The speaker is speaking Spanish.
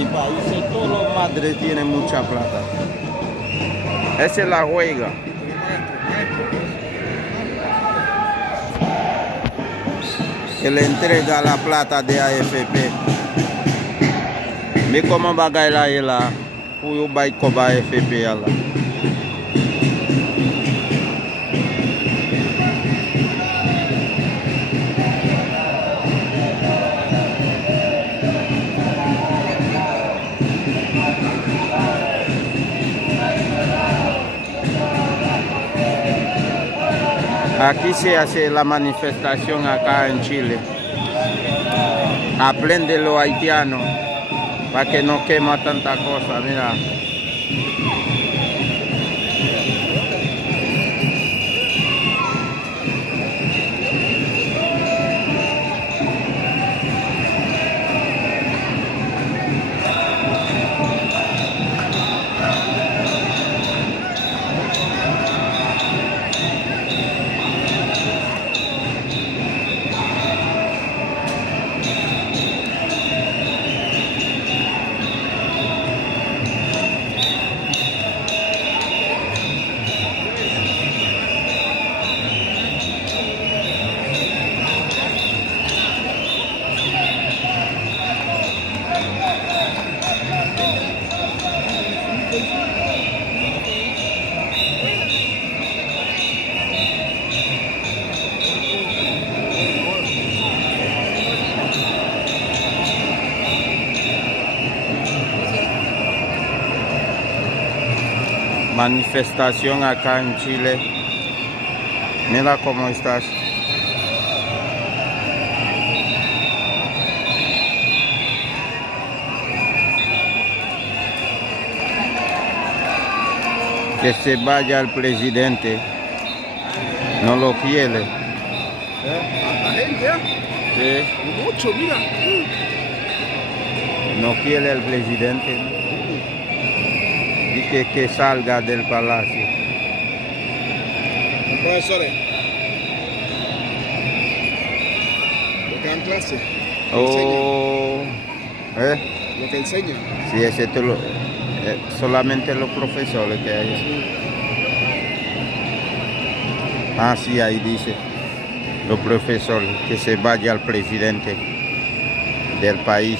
mi país todos los madres tienen mucha plata. Esa es la juega. Que le entrega la plata de AFP. Mais comment bagay la est là pour yo bay ko ba AFP là. Aquí se hace la manifestación acá en Chile. Aprende los haitianos para que no quema tanta cosa, mira. Manifestación acá en Chile. Mira cómo estás. Que se vaya el presidente. No lo quiere. La gente, Sí. mucho, mira. No quiere el presidente. Y que salga del palacio. Profesores, lo que dan clase, Oh, lo que enseñan. sí, ese solamente los profesores que hay. Ah, sí, ahí dice los profesores que se vaya al presidente del país.